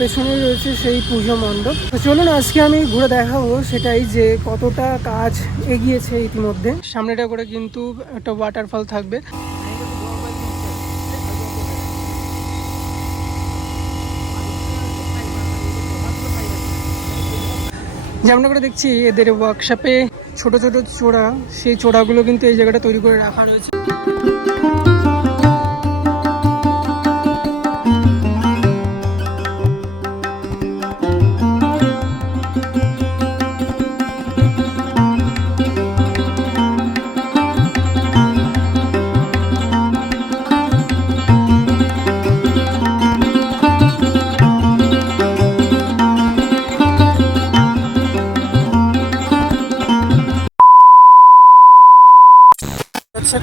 পেছনে রয়েছে সেই পুজো মণ্ডপ। তো চলুন আজকে আমি ঘুরে দেখাবো সেটাই যে কতটা কাজ এগিয়েছে ইতিমধ্যে। সামনেটা করে কিন্তু একটা ওয়াটারফল থাকবে। যেমন করে দেখছি এদের ওয়ার্কশপে ছোট ছোট চোড়া, সেই চোড়াগুলো কিন্তু এই জায়গাটা তৈরি করে রাখা রয়েছে।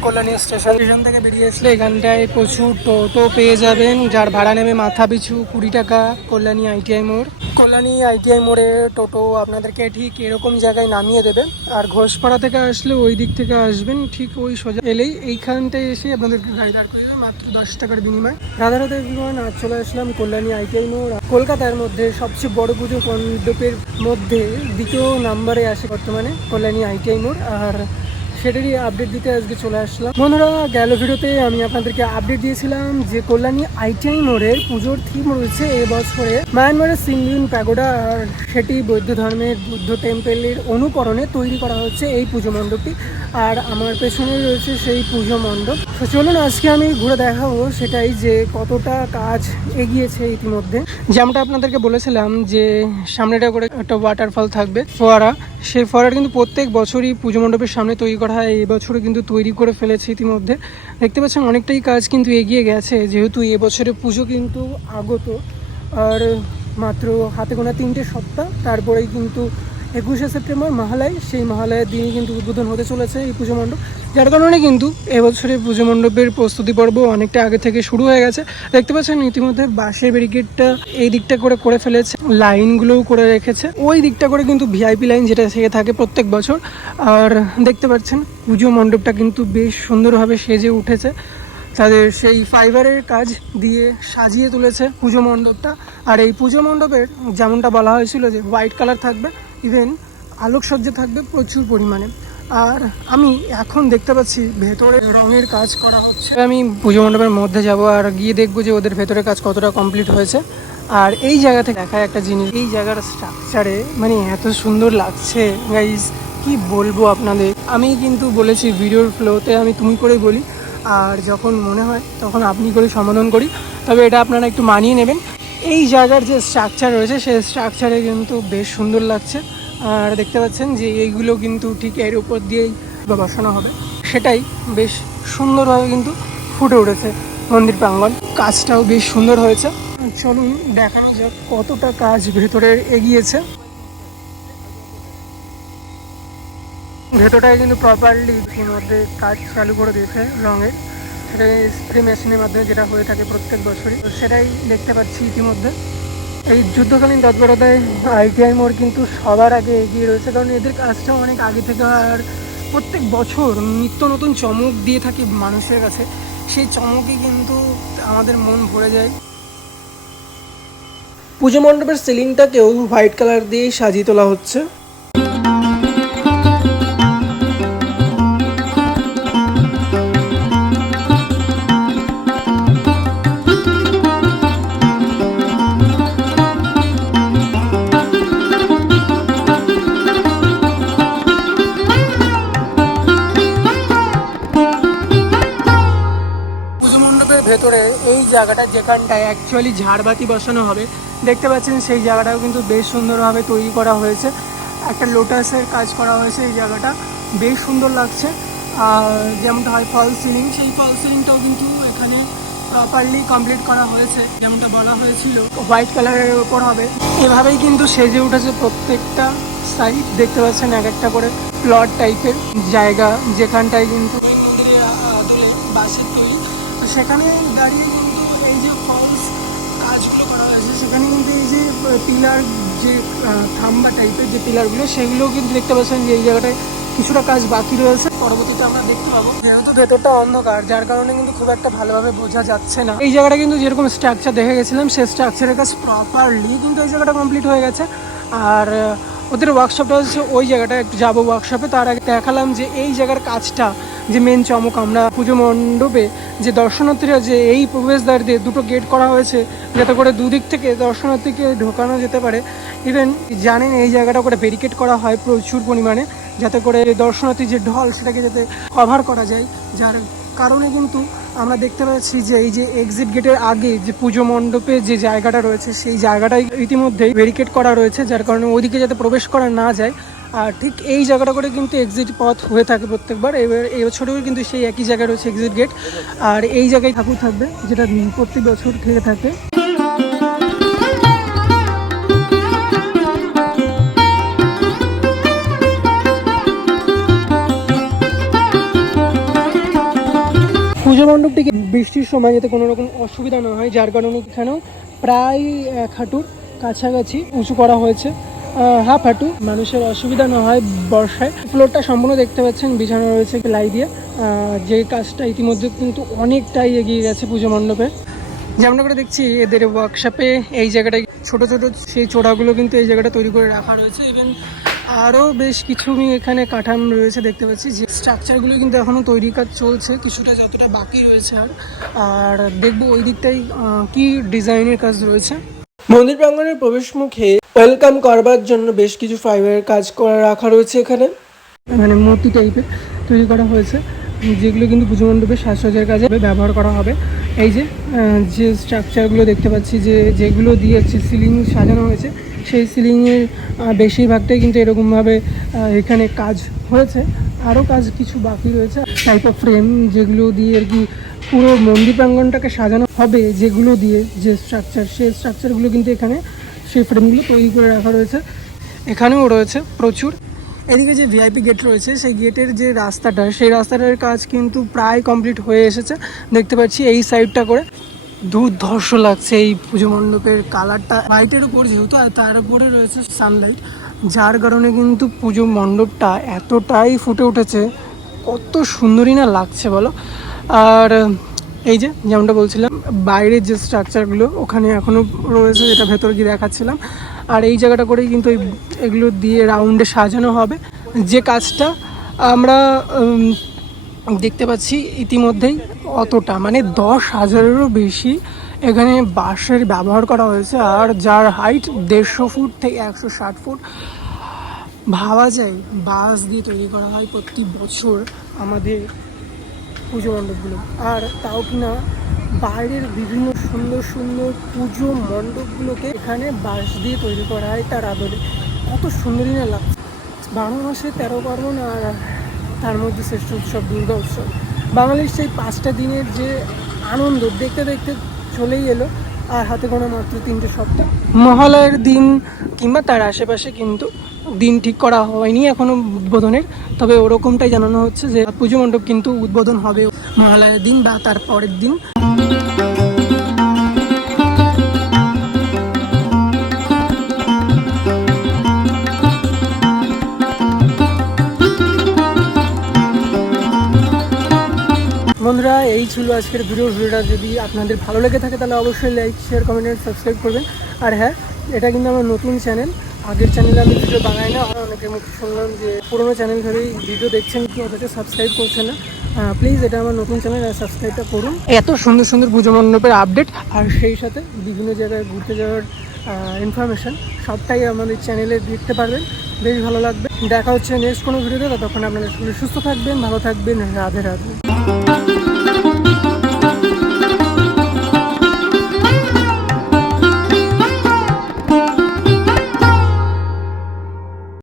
কল্যাণী স্টেশন থেকে বেরিয়ে আসলে এখানটায় প্রচুর টোটো পেয়ে যাবেন, যার ভাড়া নেবে মাথা পিছু 20 টাকা। কল্যাণী আইটিআই মোড়, কল্যাণী আইটিআই মোড়ে টোটো আপনাদেরকে ঠিক এরকম জায়গায় নামিয়ে দেবে। আর ঘোষপাড়া থেকে আসলে ওই দিক থেকে আসবেন, ঠিক ওই সোজা এলেই এইখানটায় এসে আপনাদেরকে গাড়ি দাঁড় করে দেবে মাত্র 10 টাকার বিনিময়। রাধারাধা বিমান আজ চলে আসলাম কল্যাণী আইটিআই মোড়। কলকাতার মধ্যে সবচেয়ে বড় পুজো মণ্ডপের মধ্যে দ্বিতীয় নাম্বারে আসে বর্তমানে কল্যাণী আইটিআই মোড়। আর সেটারই আপডেট দিতে আজকে চলে আসলাম। বন্ধুরা, গেল ভিডিওতে আমি আপনাদেরকে আপডেট দিয়েছিলাম যে কল্যাণী আইটিআই মোড়ের পুজোর থিম রয়েছে এবছরে মায়ানমারের সিংলিন প্যাগোডা, আর সেটি বৌদ্ধ ধর্মের বুদ্ধ টেম্পেলের অনুকরণে তৈরি করা হচ্ছে এই পুজো মণ্ডপটি। আর আমার পেছনে রয়েছে সেই পুজো মণ্ডপ। তো চলুন আজকে আমি ঘুরে দেখাবো সেটাই যে কতটা কাজ এগিয়েছে ইতিমধ্যে। যেমনটা আপনাদেরকে বলেছিলাম যে সামনেটা করে একটা ওয়াটারফল থাকবে, ফোয়ারা। সেই ফোয়ারাটা কিন্তু প্রত্যেক বছরই পুজো মণ্ডপের সামনে তৈরি করা হয়। এই বছরও কিন্তু তৈরি করে ফেলেছে ইতিমধ্যে। দেখতে পাচ্ছেন অনেকটাই কাজ কিন্তু এগিয়ে গেছে, যেহেতু এবছরে পুজো কিন্তু আগত আর মাত্র হাতে গোনা 3টে সপ্তাহ। তারপরেই কিন্তু 21শে সেপ্টেম্বর মহালয়, সেই মহালয়ের দিনই কিন্তু উদ্বোধন হতে চলেছে এই পুজো মণ্ডপ। যার কারণে কিন্তু এবছরের পুজো মণ্ডপের প্রস্তুতি পর্ব অনেকটা আগে থেকে শুরু হয়ে গেছে। দেখতে পাচ্ছেন ইতিমধ্যে বাঁশের ব্যারিকেডটা এই দিকটা করে ফেলেছে, লাইনগুলোও করে রেখেছে। ওই দিকটা করে কিন্তু ভিআইপি লাইন যেটা থেকে থাকে প্রত্যেক বছর। আর দেখতে পাচ্ছেন পুজো মণ্ডপটা কিন্তু বেশ সুন্দরভাবে সেজে উঠেছে। তাদের সেই ফাইবারের কাজ দিয়ে সাজিয়ে তুলেছে পুজো মণ্ডপটা। আর এই পুজো মণ্ডপের যেমনটা বলা হয়েছিল যে হোয়াইট কালার থাকবে, ইভেন আলোকসজ্জা থাকবে প্রচুর পরিমাণে। আর আমি এখন দেখতে পাচ্ছি ভেতরে রঙের কাজ করা হচ্ছে। আমি পুজো মণ্ডপের মধ্যে যাব আর গিয়ে দেখবো যে ওদের ভেতরে কাজ কতটা কমপ্লিট হয়েছে। আর এই জায়গা থেকে দেখা একটা জিনিস, এই জায়গার স্ট্রাকচারে মানে এত সুন্দর লাগছে গাইজ, কি বলবো আপনাদের। আমি কিন্তু বলেছি ভিডিওর ফ্লোতে আমি তুমি করে বলি, আর যখন মনে হয় তখন আপনি করে সম্বোধন করি। তবে এটা আপনারা একটু মানিয়ে নেবেন। এই জায়গার যে স্ট্রাকচার রয়েছে সেই স্ট্রাকচারে কিন্তু বেশ সুন্দর লাগছে। আর দেখতে পাচ্ছেন যে এইগুলো কিন্তু ঠিক এর উপর দিয়েই বসানো হবে, সেটাই বেশ সুন্দরভাবে কিন্তু ফুটে উঠেছে মন্দির প্রাঙ্গণ। কাজটাও বেশ সুন্দর হয়েছে। চলুন দেখানো যাক কতটা কাজ ভেতরে এগিয়েছে। ভেতরটায় কিন্তু প্রপারলি মধ্যে কাজ চালু করে দিয়েছে রঙের, সেটা স্প্রে মেশিনের মাধ্যমে যেটা হয়ে থাকে প্রত্যেক বছরই, সেটাই দেখতে পাচ্ছি ইতিমধ্যে। এই যুদ্ধকালীন তৎপরতায় আইটিআই মোড় কিন্তু সবার আগে এগিয়ে রয়েছে, কারণ এদের কাজটাও অনেক আগে থেকে আর প্রত্যেক বছর নিত্য নতুন চমক দিয়ে থাকে মানুষের কাছে। সেই চমকই কিন্তু আমাদের মন ভরে যায়। পুজো মণ্ডপের সিলিংটাকেও হোয়াইট কালার দিয়ে সাজিয়ে তোলা হচ্ছে। ভেতরে এই জায়গাটা যেখানটায় অ্যাকচুয়ালি ঝাড়বাতি বসানো হবে, দেখতে পাচ্ছেন সেই জায়গাটাও কিন্তু বেশ সুন্দরভাবে তৈরি করা হয়েছে। একটা লোটাসের কাজ করা হয়েছে, এই জায়গাটা বেশ সুন্দর লাগছে। আর যেমনটা হয় ফল সিলিং, সেই ফল সিলিংটাও কিন্তু এখানে প্রপারলি কমপ্লিট করা হয়েছে, যেমনটা বলা হয়েছিল হোয়াইট কালারের ওপর হবে। এভাবেই কিন্তু সেজে উঠেছে প্রত্যেকটা সাইড। দেখতে পাচ্ছেন এক একটা করে প্লট টাইপের জায়গা, যেখানটায় কিন্তু বাসের তৈরি, সেখানে দাঁড়িয়ে কিন্তু এই যে ফলস কাজগুলো করা হয়েছে, সেখানে কিন্তু এই যে পিলার, যে থাম্বা টাইপের যে পিলারগুলো, সেগুলোও কিন্তু দেখতে পাচ্ছেন যে এই জায়গাটায় কিছুটা কাজ বাকি রয়েছে, পরবর্তীতে আমরা দেখতে পাবো। যেহেতু ভেতরটা অন্ধকার, যার কারণে কিন্তু খুব একটা ভালোভাবে বোঝা যাচ্ছে না। এই জায়গাটা কিন্তু যেরকম স্ট্রাকচার দেখে গেছিলাম, সেই স্ট্রাকচারের কাজ প্রপারলি কিন্তু এই জায়গাটা কমপ্লিট হয়ে গেছে। আর ওদের ওয়ার্কশপটা হচ্ছে ওই জায়গাটা, একটু যাবো ওয়ার্কশপে। তার আগে দেখালাম যে এই জায়গার কাজটা যে মেন চমক, আমরা পুজো মণ্ডপে যে দর্শনার্থীরা যে এই প্রবেশদ্বার দিয়ে দুটো গেট করা হয়েছে যাতে করে দুদিক থেকে দর্শনার্থীকে ঢোকানো যেতে পারে। ইভেন জানেন এই জায়গাটা করে ব্যারিকেড করা হয় প্রচুর পরিমাণে, যাতে করে দর্শনার্থী যে ঢল সেটাকে যাতে কভার করা যায়। যার কারণে কিন্তু আমরা দেখতে পাচ্ছি যে এই যে এক্সিট গেটের আগে যে পুজো মণ্ডপে যে জায়গাটা রয়েছে, সেই জায়গাটাই ইতিমধ্যেই ব্যারিকেড করা রয়েছে, যার কারণে ওইদিকে যাতে প্রবেশ করা না যায়। আর ঠিক এই জায়গাটা করে কিন্তু এক্সিট পথ হয়ে থাকে প্রত্যেকবার। এবার এই বছরেও কিন্তু সেই একই জায়গায় রয়েছে এক্সিট গেট, আর এই জায়গায় ঠাকুর থাকবে, যেটা প্রত্যেক বছর থেকে থাকে। পুজো মণ্ডপটিকে বৃষ্টির সময় যাতে কোনো রকম অসুবিধা না হয়, যার কারণে এখানেও প্রায় 1 হাঁটুর কাছাকাছি উঁচু করা হয়েছে, হাফ হাঁটু, মানুষের অসুবিধা না হয় বর্ষায়। ফ্লোরটা সম্পূর্ণ দেখতে পাচ্ছেন বিছানো রয়েছে লাই দিয়ে, যে কাজটা ইতিমধ্যে কিন্তু অনেকটাই এগিয়ে গেছে পুজো মণ্ডপে। যেমন করে দেখছি এদের ওয়ার্কশপে এই জায়গাটায় ছোট ছোট সেই চোড়াগুলো কিন্তু এই জায়গাটা তৈরি করে রাখা রয়েছে। এবং আরও বেশ কিছু এখানে কাঠাম রয়েছে দেখতে পাচ্ছি, যে স্ট্রাকচারগুলো কিন্তু এখনও তৈরি কাজ চলছে, কিছুটা যতটা বাকি রয়েছে। আর দেখবো ওই দিকটাই কি ডিজাইনের কাজ রয়েছে। মন্দির প্রাঙ্গণের প্রবেশ মুখে ওয়েলকাম করবার জন্য বেশ কিছু ফাইবারের কাজ করা রাখা রয়েছে এখানে, মানে মূর্তি টাইপের তৈরি করা হয়েছে, যেগুলো কিন্তু পুজো মণ্ডপের সাজসজ্জার কাজে ব্যবহার করা হবে। এই যে স্ট্রাকচারগুলো দেখতে পাচ্ছি, যেগুলো দিয়ে সিলিং সাজানো হয়েছে, সেই সিলিংয়ের বেশিরভাগটাই কিন্তু এরকমভাবে এখানে কাজ হয়েছে। আরও কাজ কিছু বাকি রয়েছে, টাইপ অফ ফ্রেম যেগুলো দিয়ে আর কি পুরো মন্দির প্রাঙ্গণটাকে সাজানো হবে, যেগুলো দিয়ে যে স্ট্রাকচার, সেই স্ট্রাকচারগুলো কিন্তু এখানে সেই ফ্রেমগুলো তৈরি করে রাখা রয়েছে। এখানেও রয়েছে প্রচুর। এদিকে যে ভিআইপি গেট রয়েছে, সেই গেটের যে রাস্তাটা, সেই রাস্তাটার কাজ কিন্তু প্রায় কমপ্লিট হয়ে এসেছে দেখতে পাচ্ছি। এই সাইডটা করে দুর্ধর্ষ লাগছে এই পুজো মণ্ডপের কালারটা, লাইটের উপর যেহেতু, আর তার উপরে রয়েছে সানলাইট, যার কারণে কিন্তু পুজো মণ্ডপটা এতটাই ফুটে উঠেছে, কত সুন্দরই না লাগছে বলো। আর এই যেমনটা বলছিলাম, বাইরের যে স্ট্রাকচারগুলো ওখানে এখনও রয়েছে, যেটা ভেতর গিয়ে দেখাচ্ছিলাম। আর এই জায়গাটা করেই কিন্তু এগুলো দিয়ে রাউন্ডে সাজানো হবে, যে কাজটা আমরা দেখতে পাচ্ছি ইতিমধ্যেই। অতটা মানে 10,000-এরও বেশি এখানে বাঁশের ব্যবহার করা হয়েছে, আর যার হাইট 150 ফুট থেকে 160 ফুট। ভাবা যায় বাঁশ দিয়ে তৈরি করা হয় প্রতি বছর আমাদের পুজো মণ্ডপগুলো, আর তাও কিনা বাইরের বিভিন্ন সুন্দর সুন্দর পুজো মণ্ডপগুলোকে এখানে বাঁশ দিয়ে তৈরি করা হয় তার আদলে। কত সুন্দরই না লাগছে। 12 মাসে 13 পার্বণ, আর তার মধ্যে শ্রেষ্ঠ উৎসব দুর্গা উৎসব। বাঙালির সেই 5টা দিনের যে আনন্দ দেখতে দেখতে চলেই এলো, আর হাতে গোনা মাত্র 3টে সপ্তাহ। মহালয়ের দিন কিংবা তার আশেপাশে কিন্তু দিন ঠিক করা হয়নি এখনো উদ্বোধনের, তবে ওরকমটাই জানানো হচ্ছে যে পুজো মণ্ডপ কিন্তু উদ্বোধন হবে মহালয়ের দিন বা তার পরের দিন। বন্ধুরা, এই ছিল আজকের ভিডিওটা। যদি আপনাদের ভালো লেগে থাকে তাহলে অবশ্যই লাইক, শেয়ার, কমেন্ট আর সাবস্ক্রাইব করবেন। আর হ্যাঁ, এটা কিন্তু আমার নতুন চ্যানেল, আগের চ্যানেলে আমি ভিডিও বানাই না। অনেকের মুখে শুনলাম যে পুরোনো চ্যানেল ধরেই ভিডিও দেখছেন কি অথচ সাবস্ক্রাইব করছেন না। প্লিজ, এটা আমার নতুন চ্যানেল, আর সাবস্ক্রাইবটা করুন। এত সুন্দর সুন্দর পুজো মণ্ডপের আপডেট, আর সেই সাথে বিভিন্ন জায়গায় ঘুরতে যাওয়ার ইনফরমেশান সবটাই আমাদের চ্যানেলে দেখতে পারবেন, বেশ ভালো লাগবে। দেখা হচ্ছে নেক্সট কোনো ভিডিওতে, ততক্ষণ আপনারা সুস্থ থাকবেন, ভালো থাকবেন। রাধে রাধে।